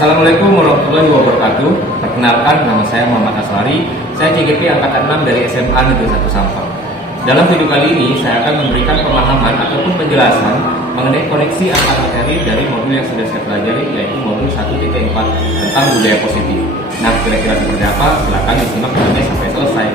Assalamualaikum warahmatullahi wabarakatuh. Perkenalkan, nama saya Muhammad Aswari. Saya CGP angkatan 6 dari SMA Negeri 1 Sampang. Dalam video kali ini, saya akan memberikan pemahaman ataupun penjelasan mengenai koneksi antar materi dari modul yang sudah saya pelajari, yaitu modul 1.4 tentang budaya positif. Nah, kira-kira seperti apa? Silakan disimak videonya sampai selesai.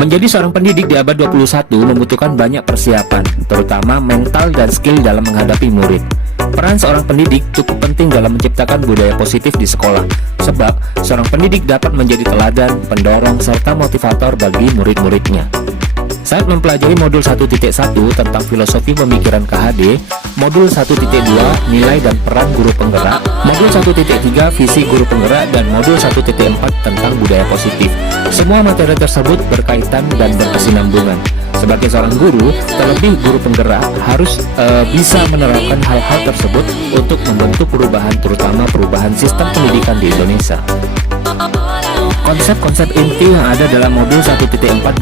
Menjadi seorang pendidik di abad 21 membutuhkan banyak persiapan, terutama mental dan skill dalam menghadapi murid. Peran seorang pendidik cukup penting dalam menciptakan budaya positif di sekolah, sebab seorang pendidik dapat menjadi teladan, pendorong, serta motivator bagi murid-muridnya. Saat mempelajari modul 1.1 tentang filosofi pemikiran KHD, modul 1.2 nilai dan peran guru penggerak, modul 1.3 visi guru penggerak, dan modul 1.4 tentang budaya positif. Semua materi tersebut berkaitan dan berkesinambungan. Sebagai seorang guru, terlebih guru penggerak, harus bisa menerapkan hal-hal tersebut untuk membentuk perubahan, terutama perubahan sistem pendidikan di Indonesia. Konsep-konsep inti yang ada dalam modul 1.4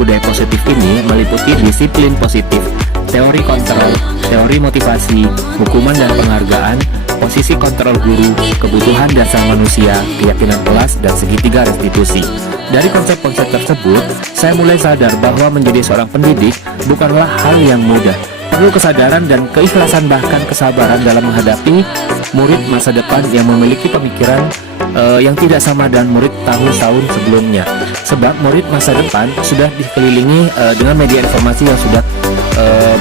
budaya positif ini meliputi disiplin positif, teori kontrol, teori motivasi, hukuman dan penghargaan, posisi kontrol guru, kebutuhan dasar manusia, keyakinan kelas, dan segitiga restitusi. Dari konsep-konsep tersebut, saya mulai sadar bahwa menjadi seorang pendidik bukanlah hal yang mudah. Perlu kesadaran dan keikhlasan, bahkan kesabaran dalam menghadapi murid masa depan yang memiliki pemikiran yang tidak sama dengan murid tahun-tahun sebelumnya. Sebab murid masa depan sudah dikelilingi dengan media informasi yang sudah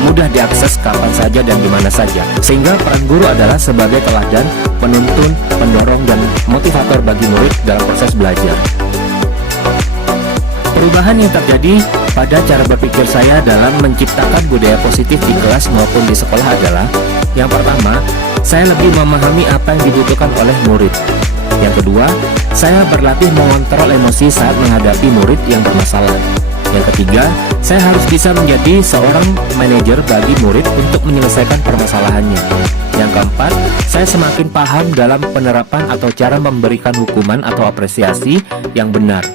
mudah diakses kapan saja dan di mana saja. Sehingga peran guru adalah sebagai teladan, penuntun, pendorong, dan motivator bagi murid dalam proses belajar. Perubahan yang terjadi pada cara berpikir saya dalam menciptakan budaya positif di kelas maupun di sekolah adalah: yang pertama, saya lebih memahami apa yang dibutuhkan oleh murid. Yang kedua, saya berlatih mengontrol emosi saat menghadapi murid yang bermasalah. Yang ketiga, saya harus bisa menjadi seorang manajer bagi murid untuk menyelesaikan permasalahannya. Yang keempat, saya semakin paham dalam penerapan atau cara memberikan hukuman atau apresiasi yang benar.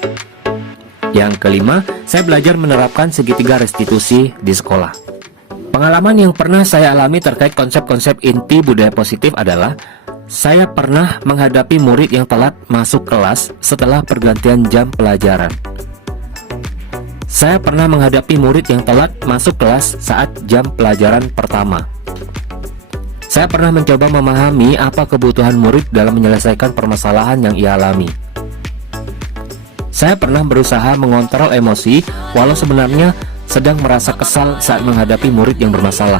Yang kelima, saya belajar menerapkan segitiga restitusi di sekolah. Pengalaman yang pernah saya alami terkait konsep-konsep inti budaya positif adalah: saya pernah menghadapi murid yang telat masuk kelas setelah pergantian jam pelajaran. Saya pernah menghadapi murid yang telat masuk kelas saat jam pelajaran pertama. Saya pernah mencoba memahami apa kebutuhan murid dalam menyelesaikan permasalahan yang ia alami. Saya pernah berusaha mengontrol emosi walau sebenarnya sedang merasa kesal saat menghadapi murid yang bermasalah.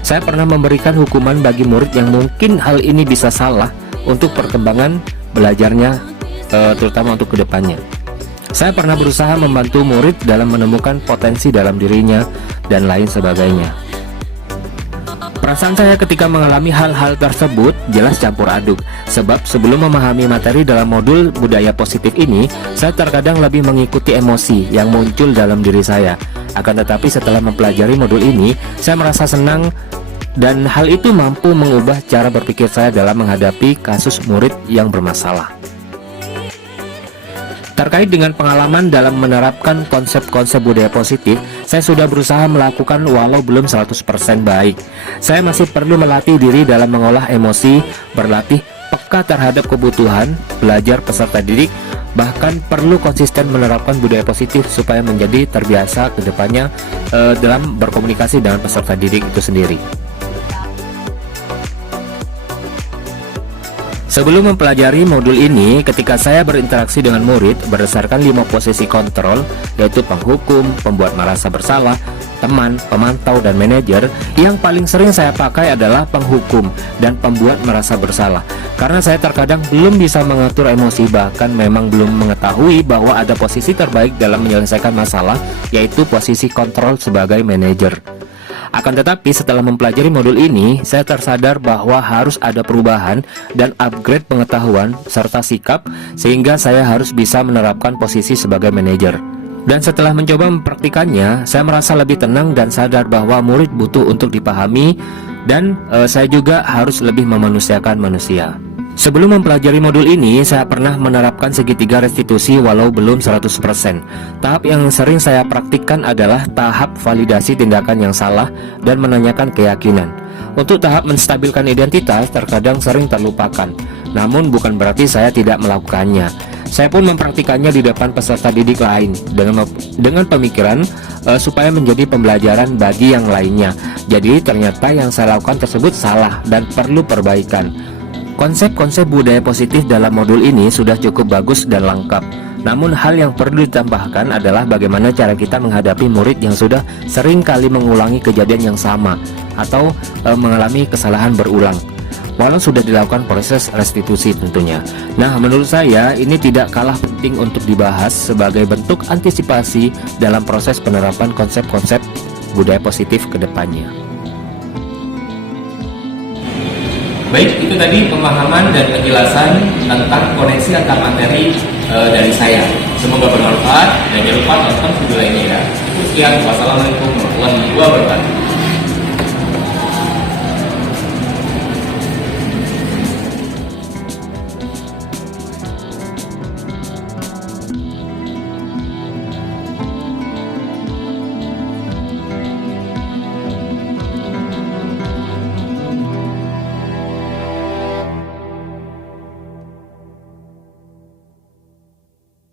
Saya pernah memberikan hukuman bagi murid yang mungkin hal ini bisa salah untuk perkembangan belajarnya, terutama untuk kedepannya. Saya pernah berusaha membantu murid dalam menemukan potensi dalam dirinya dan lain sebagainya. Perasaan saya ketika mengalami hal-hal tersebut jelas campur aduk, sebab sebelum memahami materi dalam modul budaya positif ini, saya terkadang lebih mengikuti emosi yang muncul dalam diri saya. Akan tetapi setelah mempelajari modul ini, saya merasa senang dan hal itu mampu mengubah cara berpikir saya dalam menghadapi kasus murid yang bermasalah. Terkait dengan pengalaman dalam menerapkan konsep-konsep budaya positif, saya sudah berusaha melakukan walau belum 100% baik. Saya masih perlu melatih diri dalam mengolah emosi, berlatih peka terhadap kebutuhan, belajar peserta didik, bahkan perlu konsisten menerapkan budaya positif supaya menjadi terbiasa ke depannya dalam berkomunikasi dengan peserta didik itu sendiri. Sebelum mempelajari modul ini, ketika saya berinteraksi dengan murid berdasarkan 5 posisi kontrol, yaitu penghukum, pembuat merasa bersalah, teman, pemantau, dan manajer, yang paling sering saya pakai adalah penghukum dan pembuat merasa bersalah. Karena saya terkadang belum bisa mengatur emosi, bahkan memang belum mengetahui bahwa ada posisi terbaik dalam menyelesaikan masalah, yaitu posisi kontrol sebagai manajer. Akan tetapi setelah mempelajari modul ini, saya tersadar bahwa harus ada perubahan dan upgrade pengetahuan serta sikap, sehingga saya harus bisa menerapkan posisi sebagai manajer. Dan setelah mencoba mempraktikannya, saya merasa lebih tenang dan sadar bahwa murid butuh untuk dipahami, dan saya juga harus lebih memanusiakan manusia. Sebelum mempelajari modul ini, saya pernah menerapkan segitiga restitusi walau belum 100%. Tahap yang sering saya praktikkan adalah tahap validasi tindakan yang salah dan menanyakan keyakinan. Untuk tahap menstabilkan identitas terkadang sering terlupakan, namun bukan berarti saya tidak melakukannya. Saya pun mempraktikannya di depan peserta didik lain dengan pemikiran supaya menjadi pembelajaran bagi yang lainnya. Jadi ternyata yang saya lakukan tersebut salah dan perlu perbaikan. Konsep-konsep budaya positif dalam modul ini sudah cukup bagus dan lengkap. Namun hal yang perlu ditambahkan adalah bagaimana cara kita menghadapi murid yang sudah sering kali mengulangi kejadian yang sama atau mengalami kesalahan berulang, walau sudah dilakukan proses restitusi tentunya. Nah, menurut saya ini tidak kalah penting untuk dibahas sebagai bentuk antisipasi dalam proses penerapan konsep-konsep budaya positif ke depannya. Baik, itu tadi pemahaman dan penjelasan tentang koneksi antar materi dari saya. Semoga bermanfaat dan jangan lupa tonton video lainnya ya. Sekian, wassalamualaikum warahmatullahi wabarakatuh.